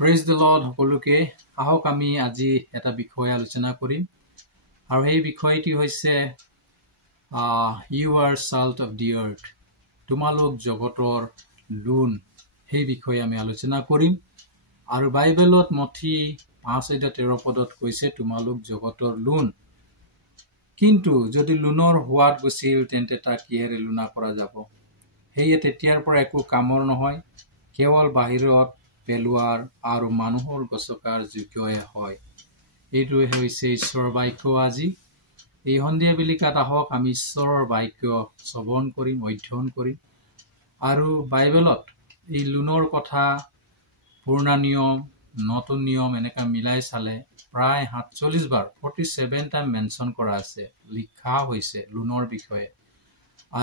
Praise the Lord সকলোকে আহক আমি আজি এটা বিষয় আলোচনা কৰিম আৰু এই বিষয়টি হৈছে you are salt of the earth তোমালোক জগতৰ লুণ এই বিষয়ে আমি আলোচনা কৰিম আৰু বাইবেলত মথি 5:13 পদত কৈছে তোমালোক জগতৰ লুণ কিন্তু যদি লুণৰ সোৱাদ গুছিল তেন্তে তাক কিহেৰে লুণা কৰা যাব হেয়ে তেতিয়াৰ পৰা একো কামৰ নহয় কেৱল বাহিৰত পেলোৱাৰ আৰু মানুহৰ গছকাৰ যোগ্যই হয় এইটোৱে হৈছে ঈশ্বৰৰ বাক্য আজি এই সন্ধিয়া বেলিকাত আহক আমি ঈশ্বৰৰ বাক্য শ্ৰৱণ কৰিম অধ্যয়ন কৰিম আৰু বাইবেলত এই লুণৰ কথা পুৰণা নিয়ম নতুন নিয়ম এনেকা মিলাই চালে প্ৰায় 47 বাৰ 47 টাইম মেনশন কৰা আছে লিখা হৈছে লুণৰ বিষয়ে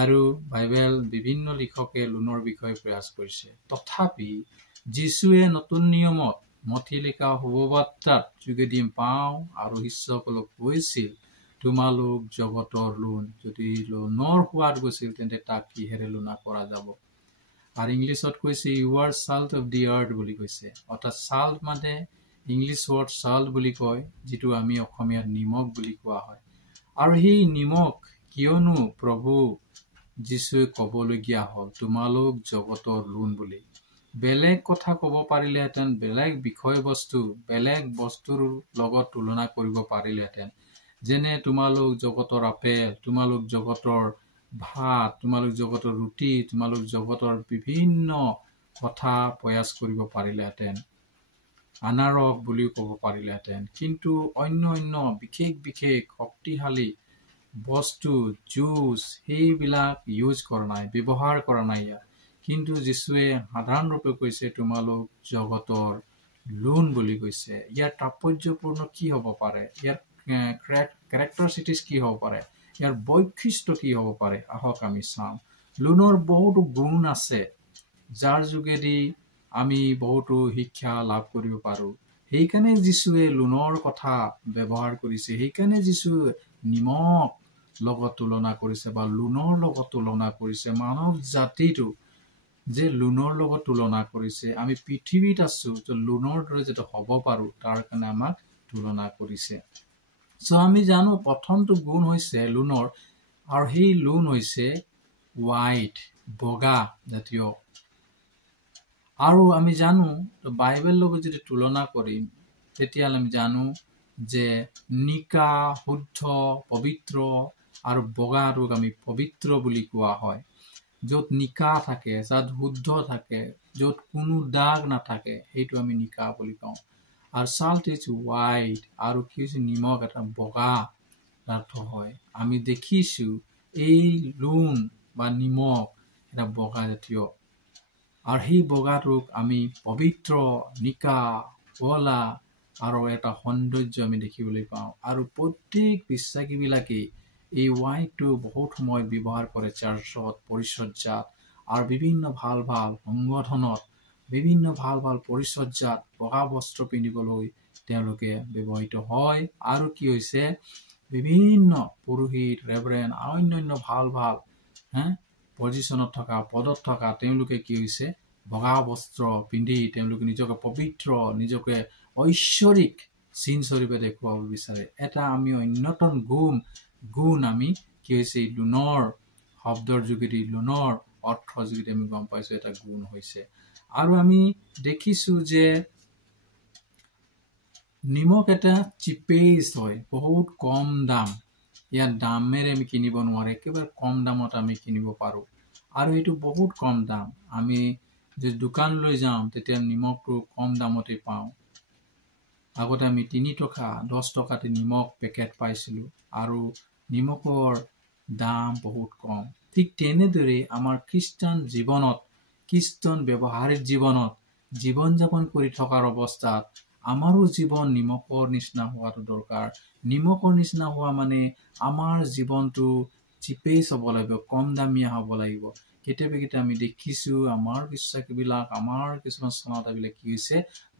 আৰু বাইবেল বিভিন্ন লিখকে লুণৰ বিষয়ে প্ৰয়াস কৰিছে তথাপি যিশুৱে নতুন নিয়মত মথি লিখা শুভবাৰ্তাত যোগেদি পাওঁ আৰু শিষ্যসকলক কৈছিল তোমালোক জগতৰ লুণ যদি লুণৰ সোৱাদ গৈছিল তেন্তে তাক কিহেৰে লুণা কৰা যাব আৰু ইংলিছত কৈছে you are salt of the earth বুলি কৈছে অৰ্থাৎ salt মানে ইংলিছ ৱৰ্ড salt বুলি কয় যিটো আমি অসমীয়াত নিমখ বুলি কোৱা হয় আৰু এই নিমখ কিয়নো প্ৰভু যিশুৱে ক'বলগীয়া হ'ল তোমালোক জগতৰ লুণ বুলি বেলেগ কথা ক'ব পাৰিলেহেঁতেন বেলেগ বিষয়বস্তু বেলেগ বস্তুৰ লগত তুলনা কৰিব পাৰিলেহেঁতেন যেনে তোমালোক জগতৰ আপেল তোমালোক জগতৰ ভাত তোমালোক জগতৰ ৰুটি তোমালোক জগতৰ বিভিন্ন কথা প্ৰয়াস কৰিব পাৰিলেহেঁতেন আনাৰস বুলিও ক'ব পাৰিলেহেঁতেন কিন্তু অন্য বিশেষ শক্তিশালী বস্তু জুচ সেইবিলাক ইউজ কৰা নাই ব্যৱহাৰ কৰা নাই কিন্তু যিশুৱে সাধাৰণ ৰূপে কৈছে তোমালোক জগতৰ লুণ বুলি কৈছে ইয়াৰ তাৎপৰ্যপূৰ্ণ কি হ'ব পাৰে ইয়াৰ ক্যাৰেক্টাৰিষ্টিক্স কি হ'ব পাৰে ইয়াৰ বৈশিষ্ট্য কি হ'ব পাৰে আহক আমি চাওঁ লুণৰ বহুতো গুণ আছে যাৰ যোগেদি আমি বহুতো শিক্ষা লাভ কৰিব পাৰো সেইকাৰণে যিশুৱে লুণৰ কথা ব্যৱহাৰ কৰিছে সেইকাৰণে যিশুৱে নিমখ লগত তুলনা কৰিছে বা লুণৰ লগত তুলনা কৰিছে মানৱ জাতিটো যে লুণৰ লগত তুলনা কৰিছে আমি পৃথিৱীত আছো তো লুণৰ দৰে যেটো হ'ব পাৰো তাৰ কাৰণে আমাক তুলনা কৰিছে সো আমি জানো প্ৰথমটো গুণ হৈছে লুণৰ আৰু সেই লুণ হৈছে হোৱাইট বগা জাতীয় আৰু আমি জানো বাইবেল লগত যদি তুলনা কৰিম তেতিয়া আমি জানো যে নিকা শুদ্ধ পবিত্ৰ আৰু বগাটোক আমি পবিত্ৰ বুলি কোৱা হয় য'ত নিকা থাকে য'ত শুদ্ধ থাকে য'ত কোনো দাগ নাথাকে সেইটো আমি নিকা বুলি কওঁ আৰু salt is white আৰু কি হৈছে নিমখ এটা বগা অৰ্থ হয় আমি দেখিছো এই লুণ বা নিমখ এটা বগা জাতীয় আৰু সেই বগাটোক আমি পবিত্ৰ নিকা কলা আৰু এটা সৌন্দৰ্য আমি দেখিবলৈ পাওঁ আৰু প্ৰত্যেক বিশ্বাসীবিলাকে এই হোৱাইটটো বহুত সময় ব্যৱহাৰ কৰে চাৰ্চত পৰিচৰ্যাত আৰু বিভিন্ন ভাল সংগঠনত বিভিন্ন ভাল পৰিচৰ্যাত বগা বস্ত্ৰ পিন্ধিবলৈ তেওঁলোকে ব্যৱহৃত হয় আৰু কি হৈছে বিভিন্ন পুৰোহিত ৰেভাৰেণ্ড আৰু অন্যান্য ভাল পজিশনত থকা পদত থকা তেওঁলোকে কি হৈছে বগা বস্ত্ৰ পিন্ধি তেওঁলোকে নিজকে পবিত্ৰ নিজকে ঐশ্বৰিক চিন স্বৰূপে দেখুৱাব বিচাৰে এটা আমি অন্যতম গুণ আমি কি হৈছে লুণৰ শব্দৰ যোগেদি লুণৰ অৰ্থৰ যোগেদি আমি গম পাইছো এটা গুণ হৈছে আৰু আমি দেখিছো যে নিমখ এটা চিপেজ হয় বহুত কম দাম ইয়াৰ দামেৰে আমি কিনিব নোৱাৰে একেবাৰে কম দামত আমি কিনিব পাৰো আৰু এইটো বহুত কম দাম আমি যে দোকানলৈ যাম তেতিয়া নিমখটো কম দামতে পাওঁ আগতে আমি 3 টকা 10 টকাতে নিমখ পেকেট পাইছিলো আৰু নিমখৰ দাম বহুত কম ঠিক তেনেদৰে আমাৰ খ্ৰীষ্টান জীৱনত খ্ৰীষ্টান ব্যৱহাৰিক জীৱনত জীৱন যাপন কৰি থকাৰ অৱস্থাত আমাৰো জীৱন নিমখৰ নিচিনা হোৱাটো দৰকাৰ নিমখৰ নিচিনা হোৱা মানে আমাৰ জীৱনটো চিপেজ হ'ব লাগিব কম দামীয়া হ'ব লাগিব কেতিয়াবা আমি দেখিছো আমাৰ বিশ্বাসীবিলাক আমাৰ কিছুমান সমাজবিলাক কি হৈছে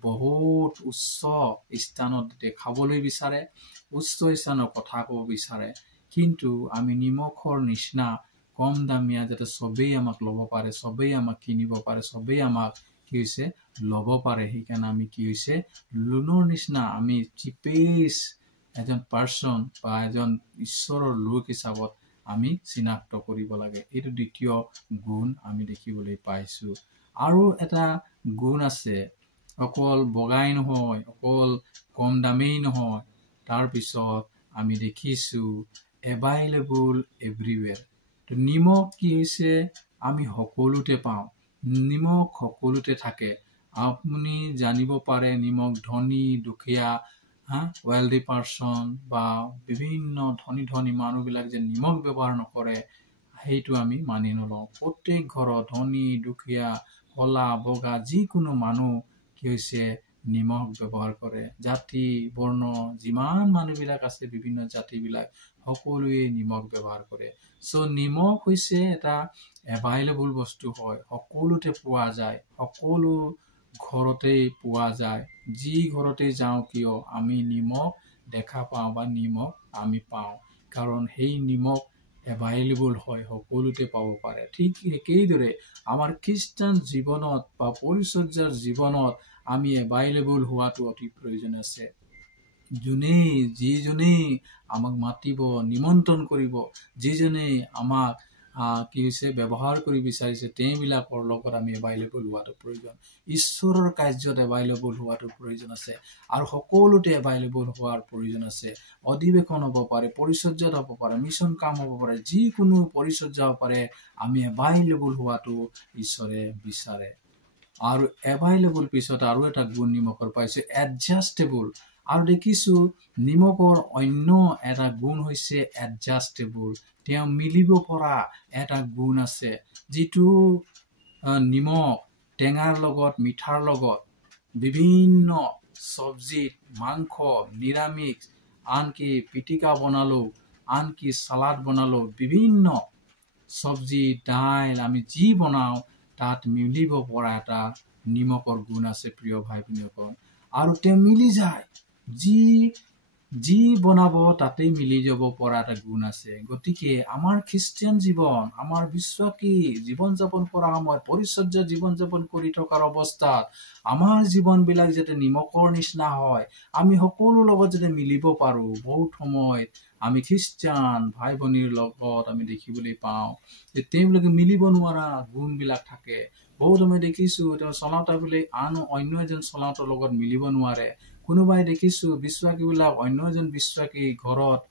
বহুত উচ্চ স্থানত দেখাবলৈ বিচাৰে উচ্চ স্থানৰ কথা ক'ব বিচাৰে কিন্তু আমি নিমখৰ নিচিনা কম দামীয়া যাতে সবেই আমাক ল'ব পাৰে সবেই আমাক কিনিব পাৰে সবেই আমাক কি হৈছে ল'ব পাৰে সেইকাৰণে আমি কি হৈছে লোনৰ নিচিনা আমি চিপেজ এজন পাৰ্চন বা এজন ঈশ্বৰৰ লোক হিচাপত আমি চিনাক্ত কৰিব লাগে এইটো দ্বিতীয় গুণ আমি দেখিবলৈ পাইছো আৰু এটা গুণ আছে অকল বগাই নহয় অকল কম দামেই নহয় তাৰ পিছত আমি দেখিছো এভাইলেবল এভৰিৱেৰ তো নিমখ কি হৈছে আমি সকলোতে পাওঁ নিমখ সকলোতে থাকে আপুনি জানিব পাৰে নিমখ ধনী দুখীয়া wealthy person বা বিভিন্ন ধনী মানুহবিলাক যে নিমখ ব্যৱহাৰ নকৰে সেইটো আমি মানি নলওঁ প্ৰত্যেক ঘৰত ধনী দুখীয়া কলা বগা যিকোনো মানুহ কি হৈছে নিমখ ব্যৱহাৰ কৰে জাতি বৰ্ণ যিমান মানুহবিলাক আছে বিভিন্ন জাতিবিলাক সকলোৱে নিমখ ব্যৱহাৰ কৰে সো নিমখ হৈছে এটা এভাইলেবল বস্তু হয় সকলোতে পোৱা যায় সকলো ঘৰতে পোৱা যায় যি ঘৰতে যাওঁ কিয় আমি নিমখ দেখা পাওঁ বা নিমখ আমি পাওঁ কাৰণ সেই নিমখ এভাইলেবল হয় সকলোতে পাব পাৰে ঠিক একেইদৰে আমাৰ খ্ৰীষ্টান জীৱনত বা পৰিচৰ্যাৰ জীৱনত আমি এভাইলেবল হোৱাটো অতি প্ৰয়োজন আছে যিজনে আমাক মাতিব নিমন্ত্ৰণ কৰিব যিজনে আমাক কি হৈছে ব্যৱহাৰ কৰি বিচাৰিছে তেওঁবিলাকৰ লগত আমি এভাইলেবল হোৱাটো প্ৰয়োজন ঈশ্বৰৰ কাৰ্যত এভাইলেবল হোৱাটো প্ৰয়োজন আছে আৰু সকলোতে এভাইলেবল হোৱাৰ প্ৰয়োজন আছে অধিৱেশন হ'ব পাৰে পৰিচৰ্যাত হ'ব পাৰে মিছন কাম হ'ব পাৰে যিকোনো পৰিচৰ্যা হ'ব পাৰে আমি এভাইলেবল হোৱাটো ঈশ্বৰে বিচাৰে আৰু এভাইলেবল পিছত আৰু এটা গুণ নিমখৰ পাইছো এডজাষ্টেবল আৰু দেখিছো নিমখৰ অন্য এটা গুণ হৈছে এডজাষ্টেবল তেওঁ মিলিব পৰা এটা গুণ আছে যিটো নিমখ টেঙাৰ লগত মিঠাৰ লগত বিভিন্ন সবজিত মাংস নিৰামিষ আনকি পিটিকা বনালো আনকি সালাড বনালো বিভিন্ন সবজি দাইল আমি যি বনাও তাত মিলিব পৰা এটা নিমখৰ গুণ আছে প্ৰিয় ভাই ভনীসকল আৰু তে মিলি যায় যি বনাব তাতে মিলি যাব পৰা এটা গুণ আছে গতিকে আমাৰ খ্ৰীষ্টিয়ান জীৱন আমাৰ বিশ্বাসী জীৱন যাপন কৰা সময়ত পৰিচৰ্যা জীৱন যাপন কৰি থকাৰ অৱস্থাত আমাৰ জীৱনবিলাক যাতে নিমখৰ নিচিনা হয় আমি সকলো লগত যাতে মিলিব পাৰো বহুত সময়ত আমি খ্ৰীষ্টিয়ান ভাই ভনীৰ লগত আমি দেখিবলৈ পাওঁ যে তেওঁলোকে মিলিব নোৱাৰা গুণবিলাক থাকে বহুত সময় দেখিছো তেওঁ চলাওঁতা বুলি অন্য এজন চলাওঁতাৰ লগত মিলিব নোৱাৰে কোনোবাই দেখিছো বিশ্বাসীবিলাক অন্য এজন বিশ্বাসী ঘৰত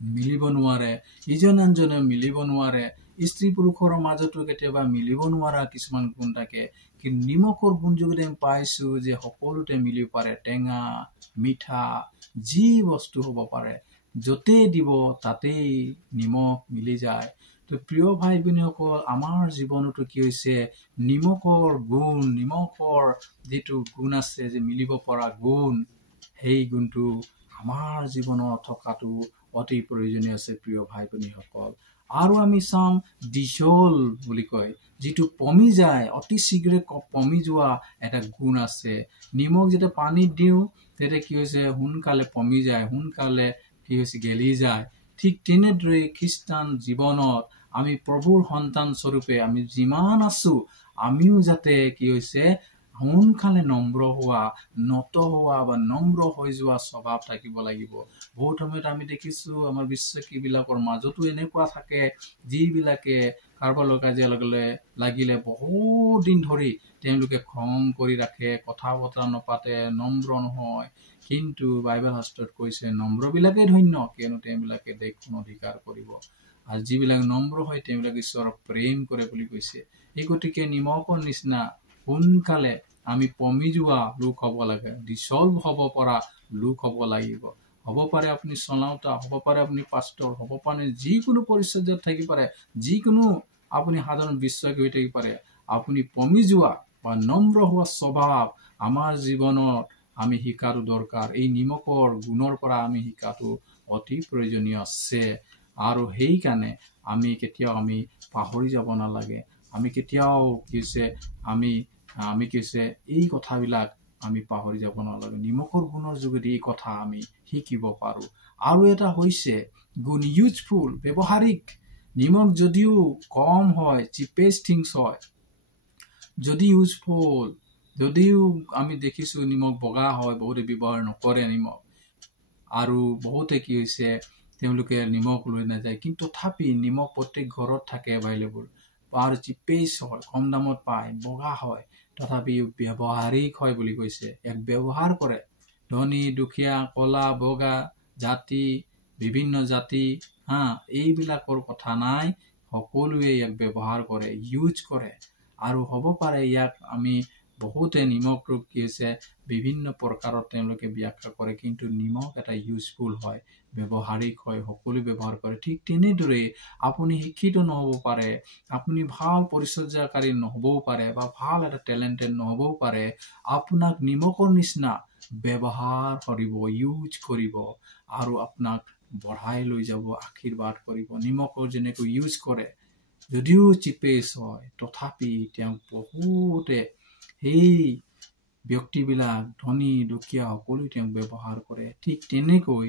মিলিব নোৱাৰে ইজন আনজনে মিলিব নোৱাৰে স্ত্ৰী পুৰুষৰ মাজতো কেতিয়াবা মিলিব নোৱাৰা কিছুমান গুণ থাকে কিন্তু নিমখৰ গুণ যদি আমি পাইছো যে সকলোতে মিলিব পাৰে টেঙা মিঠা যি বস্তু হ'ব পাৰে যতে দিব তাতেই নিমখ মিলি যায় তো প্ৰিয় ভাই ভনীসকল আমাৰ জীৱনতো কি হৈছে নিমখৰ গুণ নিমখৰ যেটো গুণ আছে যে মিলিব পৰা গুণ সেই গুণটো আমাৰ জীৱনত থকাটো অতি প্ৰয়োজনীয় আছে প্ৰিয় ভাই ভনীসকল আৰু আমি চাম ডিজল বুলি কয় যেটো পমি যায় অতি শীঘ্ৰে পমি যোৱা এটা গুণ আছে নিমখ যেটা পানীত দিও তেতে কি হৈছে হুনকালে পমি যায় হুনকালে কি হৈছে গেলি যায় ঠিক তেনেদৰে খ্ৰীষ্টান জীৱনত আমি প্ৰভুৰ সন্তান স্বৰূপে আমি যিমান আছো আমিও যাতে কি হৈছে হুনকালে নম্ৰ হোৱা নত হোৱা বা নম্ৰ হৈ যোৱা স্বভাৱ থাকিব লাগিব বহুত সময়ত আমি দেখিছো আমাৰ বিশ্বাসীবিলাকৰ মাজতো এনেকুৱা থাকে যিবিলাকে কাৰোবাৰ লগত লাগিলে বহুত দিন ধৰি তেওঁলোকে খং কৰি ৰাখে কথা বতৰা নপাতে নম্ৰ নহয় কিন্তু বাইবেল শাস্ত্ৰত কৈছে নম্ৰবিলাকে ধন্য কিয়নো তেওঁলোকে দেশখন অধিকাৰ কৰিব আৰু যিবিলাক নম্ৰ হয় তেওঁলোকে ঈশ্বৰক প্ৰেম কৰে বুলি কৈছে এই গতিকে নিমখৰ নিচিনা সোনকালে আমি পমি যোৱা লোক হ'ব লাগে ডিছল্ভ হ'ব পৰা লোক হ'ব লাগিব হ'ব পাৰে আপুনি চলাওঁতা হ'ব পাৰে আপুনি পাষ্টৰ হ'ব পাৰে যিকোনো পৰিচৰ্যাত থাকিব পাৰে যিকোনো আপুনি সাধাৰণ বিশ্বাসী হৈ থাকিব পাৰে আপুনি পমি যোৱা বা নম্ৰ হোৱা স্বভাৱ আমাৰ জীৱনত আমি শিকাটো দৰকাৰ এই নিমখৰ গুণৰ পৰা আমি শিকাটো অতি প্ৰয়োজনীয় আছে আৰু সেই কাৰণে আমি কেতিয়াও আমি পাহৰি যাব নালাগে আমি কেতিয়াও কিছে আমি কিছে এই কথাবিলাক আমি পাহৰি যাব নালাগে নিমখৰ গুণৰ যোগেদি এই কথা আমি শিকিব পাৰো আৰু এটা হৈছে গুণ ইউজফুল ব্যৱহাৰিক নিমখ যদিও কম হয় চিপেষ্ট থিংস হয় যদি ইউজফুল যদিও আমি দেখিছোঁ নিমখ বগা হয়, বহুতে ব্যৱহাৰ নকৰে নিমখ, আৰু বহুতে কি হৈছে তেওঁলোকে নিমখ লৈ নাযায়, কিন্তু তথাপি নিমখ প্ৰত্যেক ঘৰত থাকে এভেইলেবল, আৰু চিপেইছ হয়, কম দামত পায়, বগা হয়, তথাপিও ব্যৱহাৰিক হয় বুলি কৈছে। ইয়াক ব্যৱহাৰ কৰে ধনী দুখীয়া, কলা বগা, জাতি, বিভিন্ন জাতি, এইবিলাকৰ কথা নাই, সকলোৱে ইয়াক ব্যৱহাৰ কৰে, ইউজ কৰে। আৰু হ'ব পাৰে ইয়াক আমি বহুতে নিমখটো কি হৈছে বিভিন্ন প্ৰকাৰত তেওঁলোকে ব্যাখ্যা কৰে, কিন্তু নিমখ এটা ইউজফুল হয়, ব্যৱহাৰিক হয়, সকলো ব্যৱহাৰ কৰে। ঠিক তেনেদৰে আপুনি শিক্ষিত নহ'ব পাৰে, আপুনি ভাল পৰিচৰ্যাকাৰী নহ'বও পাৰে, বা ভাল এটা টেলেণ্টেড নহ'বও পাৰে, আপোনাক নিমখৰ নিচিনা ব্যৱহাৰ কৰিব, ইউজ কৰিব, আৰু আপোনাক বঢ়াই লৈ যাব, আশীৰ্বাদ কৰিব। নিমখৰ যেনেকৈ ইউজ কৰে, যদিও চিপেইছ হয়, তথাপি তেওঁক বহুতে সেই ব্যক্তিবিলাক ধনী দুখীয়া সকলো তেওঁক ব্যৱহাৰ কৰে। ঠিক তেনেকৈ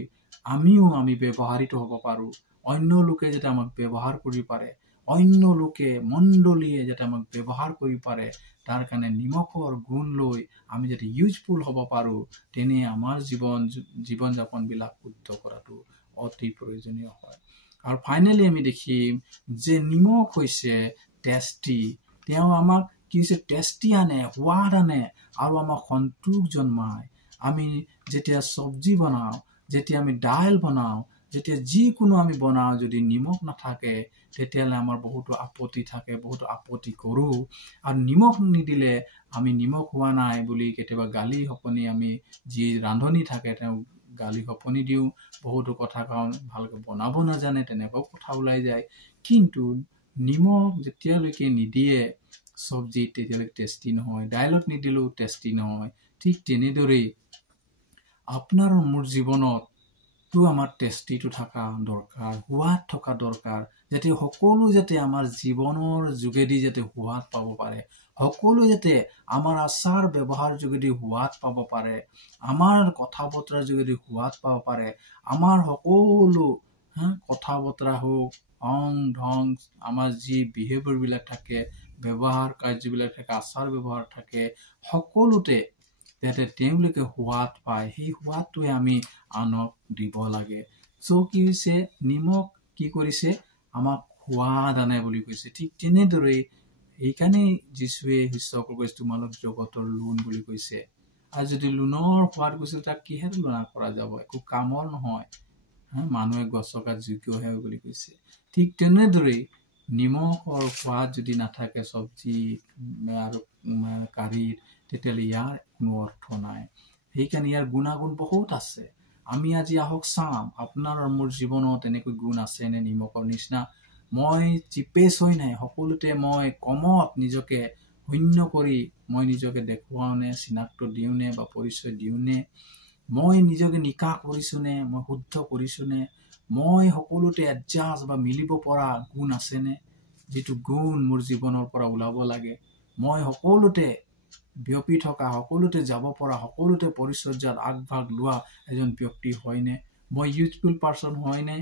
আমি ব্যৱহাৰিত হ'ব পাৰোঁ, অন্য লোকে যাতে আমাক ব্যৱহাৰ কৰিব পাৰে, অন্য লোকে মণ্ডলীয়ে যাতে আমাক ব্যৱহাৰ কৰিব পাৰে, তাৰ কাৰণে নিমখৰ গুণ লৈ আমি যাতে ইউজফুল হ'ব পাৰোঁ, তেনে আমাৰ জীৱন যাপনবিলাক শুদ্ধ কৰাটো অতি প্ৰয়োজনীয় হয়। আৰু ফাইনেলি আমি দেখিম যে নিমখ হৈছে টেষ্টি। তেওঁ আমাক কি হৈছে টেষ্টি আনে, সোৱাদ আনে, আৰু আমাক সন্তোষ জন্মায়। আমি যেতিয়া চব্জি বনাওঁ, যেতিয়া আমি দাইল বনাওঁ, যেতিয়া যিকোনো আমি বনাওঁ, যদি নিমখ নাথাকে তেতিয়াহ'লে আমাৰ বহুতো আপত্তি থাকে, বহুতো আপত্তি কৰোঁ। আৰু নিমখ নিদিলে আমি নিমখ হোৱা নাই বুলি কেতিয়াবা গালি শপনি, আমি যি ৰান্ধনি থাকে তেওঁ গালি শপনি দিওঁ, বহুতো কথা কাৰণ ভালকৈ বনাব নাজানে, তেনেকুৱাও কথা ওলাই যায়। কিন্তু নিমখ যেতিয়ালৈকে নিদিয়ে চব্জিত তেতিয়ালৈকে টেষ্টি নহয়, দাইলত নিদিলেও টেষ্টি নহয়। ঠিক তেনেদৰেই আপোনাৰ মোৰ জীৱনতো আমাৰ টেষ্টিটো থকা দৰকাৰ, সোৱাদ থকা দৰকাৰ, যাতে সকলো যাতে আমাৰ জীৱনৰ যোগেদি যাতে সোৱাদ পাব পাৰে, সকলো যাতে আমাৰ আচাৰ ব্যৱহাৰ যোগেদি সোৱাদ পাব পাৰে, আমাৰ কথা বতৰাৰ যোগেদি সোৱাদ পাব পাৰে, আমাৰ সকলো কথা বতৰা হওক, অং ঢং, আমাৰ যি বিহেভিয়াৰবিলাক থাকে, ব্যৱহাৰ কাৰ্যবিলাক থাকে, আচাৰ ব্যৱহাৰ থাকে, সকলোতে যাতে তেওঁলোকে সোৱাদ পায়, সেই সোৱাদটোৱে আমি আনক দিব লাগে। কি হৈছে নিমখ কি কৰিছে, আমাক সোৱাদ আনে বুলি কৈছে। ঠিক তেনেদৰেই সেইকাৰণে যীশুৱে শিষ্যসকলক কৈছে তোমালোক জগতৰ লোণ বুলি কৈছে। আৰু যদি লোণৰ সোৱাদ গৈছিল, তাক কিহেৰে তুলনা কৰা যাব, একো কামৰ নহয়, মানুহে গছকাত যোগ্যহে বুলি কৈছে। ঠিক তেনেদৰেই নিমখৰ সোৱাদ যদি নাথাকে চব্জি আৰু কাৰীত, তেতিয়াহ'লে ইয়াৰ কোনো অৰ্থ নাই। সেইকাৰণে ইয়াৰ গুণাগুণ বহুত আছে। আমি আজি আহক চাম আপোনাৰ আৰু মোৰ জীৱনত এনেকৈ গুণ আছে নে নিমখৰ নিচিনা। মই চিপেইছ হৈ নাই, সকলোতে মই কমত নিজকে শূন্য কৰি মই নিজকে দেখুৱাও নে, চিনাক্ত দিওঁ নে, বা পৰিচয় দিওঁ নে, মই নিজকে নিকা কৰিছোঁ নে, মই শুদ্ধ কৰিছোঁ নে, মই সকলোতে এডজাষ্ট বা মিলিব পৰা গুণ আছেনে, যিটো গুণ মোৰ জীৱনৰ পৰা ওলাব লাগে, মই সকলোতে বিয়পি থকা, সকলোতে যাব পৰা, সকলোতে পৰিচৰ্যাত আগভাগ লোৱা এজন ব্যক্তি হয়নে, মই ইউজফুল পাৰ্চন হয়নে,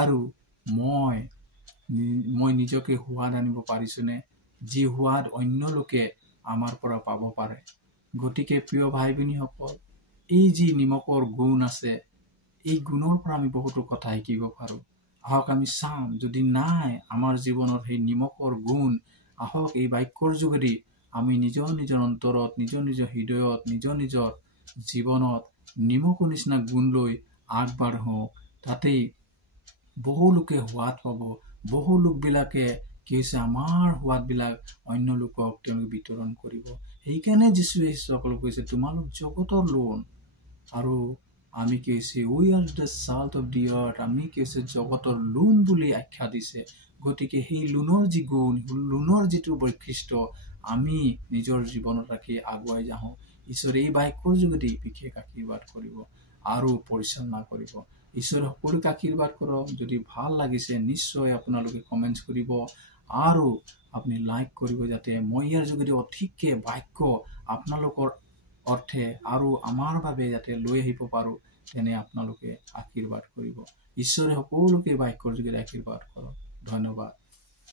আৰু মই নিজকে সোৱাদ আনিব পাৰিছোনে, যি সোৱাদ অন্য লোকে আমাৰ পৰা পাব পাৰে। গতিকে প্ৰিয় ভাই ভনীসকল, এই যি নিমখৰ গুণ আছে, এই গুণৰ পৰা আমি বহুতো কথা শিকিব পাৰোঁ। আহক আমি চাম, যদি নাই আমাৰ জীৱনৰ সেই নিমখৰ গুণ, আহক এই বাক্যৰ যোগেদি আমি নিজৰ নিজৰ অন্তৰত, নিজৰ নিজৰ হৃদয়ত, নিজৰ নিজৰ জীৱনত নিমখৰ নিচিনা গুণ লৈ আগবাঢ়ো। তাতেই বহু লোকে সোৱাদ পাব, বহু লোকবিলাকে কি হৈছে আমাৰ সোৱাদবিলাক অন্য লোকক তেওঁলোকে বিতৰণ কৰিব। সেইকাৰণে যীশুৱে শিষ্যসকলক কৈছে তোমালোক জগতৰ লোণ। আৰু আমি কি হৈছে we are the salt of the earth, আমি কি হৈছে জগতৰ লোণ বুলি আখ্যা দিছে। গতিকে সেই লোণৰ যি গুণ, লোণৰ যিটো বৈশিষ্ট্য আমি নিজৰ জীৱনত ৰাখি আগুৱাই যাওঁ। ঈশ্বৰে এই বাক্যৰ যোগেদি বিশেষ আশীৰ্বাদ কৰিব আৰু পৰিচালনা কৰিব। ঈশ্বৰে সকলোকে আশীৰ্বাদ কৰক। যদি ভাল লাগিছে নিশ্চয় আপোনালোকে কমেণ্টছ কৰিব আৰু আপুনি লাইক কৰিব, যাতে মই ইয়াৰ যোগেদি অধিককে বাক্য আপোনালোকৰ অৰ্থে আৰু আমাৰ বাবে যাতে লৈ আহিব পাৰোঁ, তেনে আপোনালোকে আশীৰ্বাদ কৰিব। ঈশ্বৰে সকলোকে বাক্যৰ যোগেদি আশীৰ্বাদ কৰক। ধন্যবাদ।